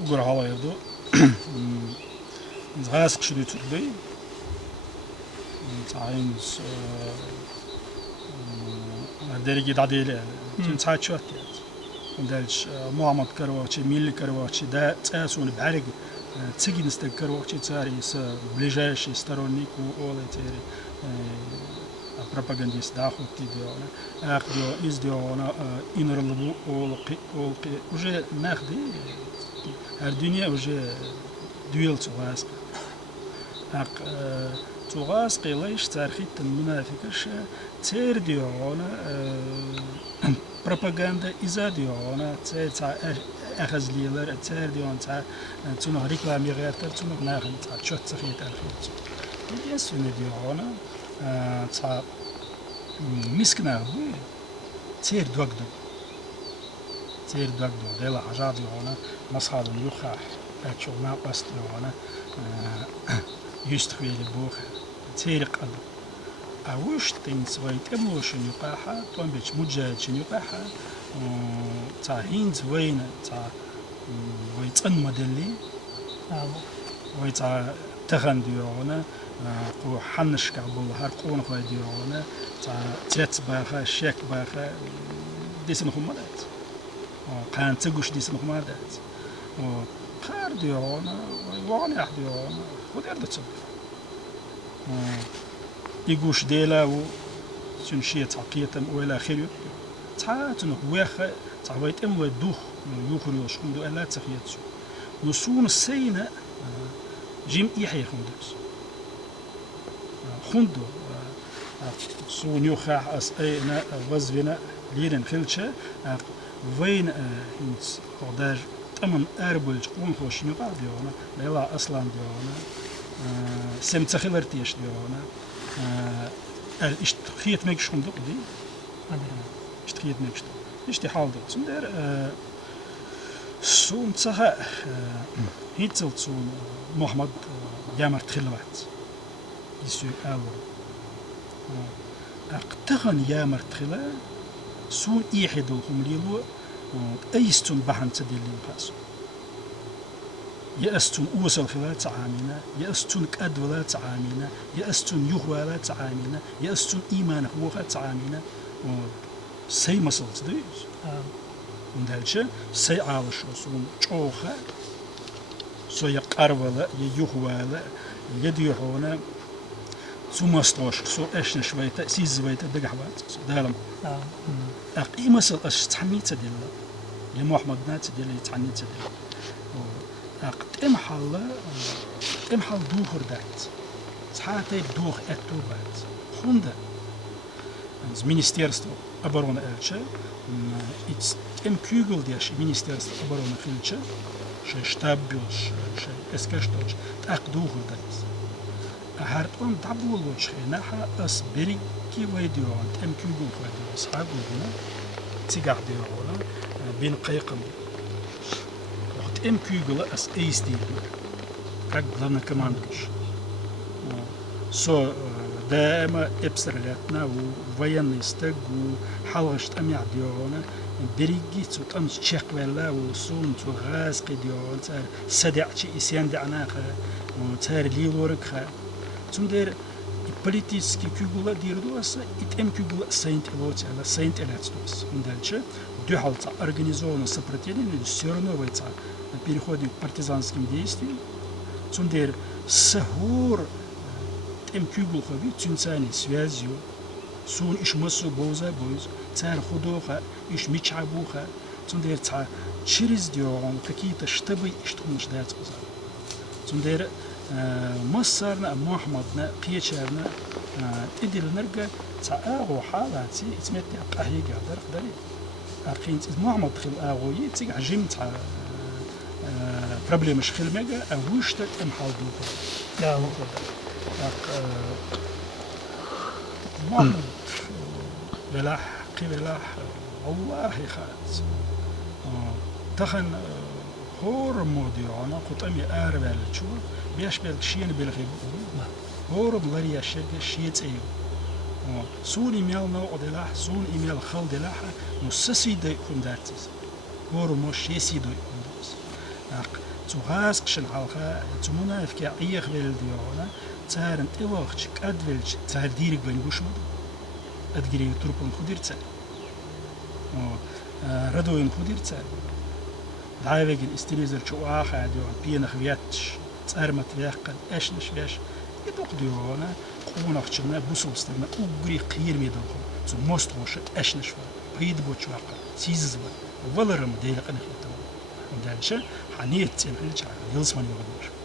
وقرا هلا يردو نزغاس قشدو تربي تعينز درجة عديلة تنتعاد شوات وندالش محمد كرواتشي ميل كرواتشي دا تاسون بعرق تسجي نستك كرواتشي تاري بليجاش ستارونيك وأولي تاري propagandist داخل تيديونا أخديو إزديونا إنرلبو أولقي وجه ناخدي الدنيا وجه دويل تغاس تغاس قيليش تاريخي المنافقش تير ديونا propaganda إزاديونا تاع أخذ ليلر تير ديون تاع تنو ريكلامي غير تنو ناخن تاع شوت تخيط الخيط يسون ديونا تاع مسكنا بوي تير دوغدو ديلا عجاد ديونا مصحاب يخاح باتشو ما قصد ديونا يستخوي لبوخ تير قلب أوش تنسويت أموش نقاحة تومبيش مجاهد نقاحة تاع هينز وين تاع ويتن مدلي ويتاع تغن ديونا قو حنش كعبول هرقون خوي ديونا تاع تيت باخا شيك باخا ديسن خمادات قان تقوش ديسن خمادات قار ديونا واني ديونا ودير دتسب يقوش ديلا و شنشيه تعقيتم ولا خير تاع تنو واخا تاع ويت ام ودوخ يخرج خندو الا تخيتشو نصون السينه جيم يحيى خندو صون يخاح اس اينا وزفنا ليرن خلشه وين انت قداج تمن اربلج قوم خوش نقا ديونا لا اصلا ديونا سمت خلرتيش ديونا اشتخيت ميكش خندق دي اشتخيت ميكش اشتحال دو تندير سون تسخا هيتزل سون محمد يامر تخلوات يسو اول اقتغن يامر تخلا سون ايحدو خمريلو ايستون بحن تدلين خاصو يأستون أوصل خلات عامنا يأستون كأدولات عامنا يأستون يهوالات عامنا يأستون إيمان هوخات عامنا سي مسلت ديش وندالشة سي عالش وصون چوخة سو يقاروالا يهوالا يديوحونا سو مستوش سو اشنا شويتا سي زويتا دقحوات دالم اقي مسل اش تحنيت ديلا يا محمد نات ديلا يتحنيت ديلا قدام حال دوخر دات ساعتي دوخ اتوبات خوندا از مينيستيرستو обороны элче its ем kügel дяш министерство обороны хилче ше штаб бюш ше эскешточ так دوخر дат هارتون دابولوچ خناها اس بريكي ويديون ام kügel ويديون صحابو بنا تيغار ديولا بين قيقم ام كيغل اس ايستي как главный командующий со دائما ابسرلاتنا وвоенный стег وحلغشت ام يعديونا بريجي تمس تشيك ولا وصون تغاز قديون تار سدعتي اسيان دعناخا وتار ليلوركا تمدير политический кюгула дирдуас итем кюгула сейнт элоц ала сейнт элацтус дальше дюхалца организованное сопротивление все равно переходим к партизанским действиям цундер сахур итем кюгул хаби цунцани связью сун ишмасу боза боз цар худоха иш мичабуха цундер ца через дион какие-то штабы что нуждается цундер مصرنا محمدنا قيشرنا إدي نرجع تعاو حالاتي إتمتع قهيج قدر قدري أقينت محمد خل أغوي تيجي عجيم تع problem خل مجا أوشتك أم حالدوك لا محمد بلاح قبلاح والله خات تخن هور موديونا قطمي أربع لشوا بيش بالشين بالغيب هور بلاريا شيت أيو سون إيميل نوع دلاح سون إيميل خال دلاح مسسي داي خنداتيس هور مش يسي داي خنداتيس تغاس قشن حلقة تمونا في كعية خبيل ديونا تارن تواخش كادفلش تار ديرك بين بوش مدو أدقري تروبون خدير تار ردوين خدير تار دعاوين استريزر شو آخر ديوان بينا خبياتش تار متلاقن أشنش فيش يدوق ديونا قونا خشنا بوسوستنا أقري قير ميدوخو زو موست خوش أشنش فا بيد بوشواقا سيززوا ولرم ديلق نخلطوا ودانشا حنيت تنحل شعر يلسماني وغدور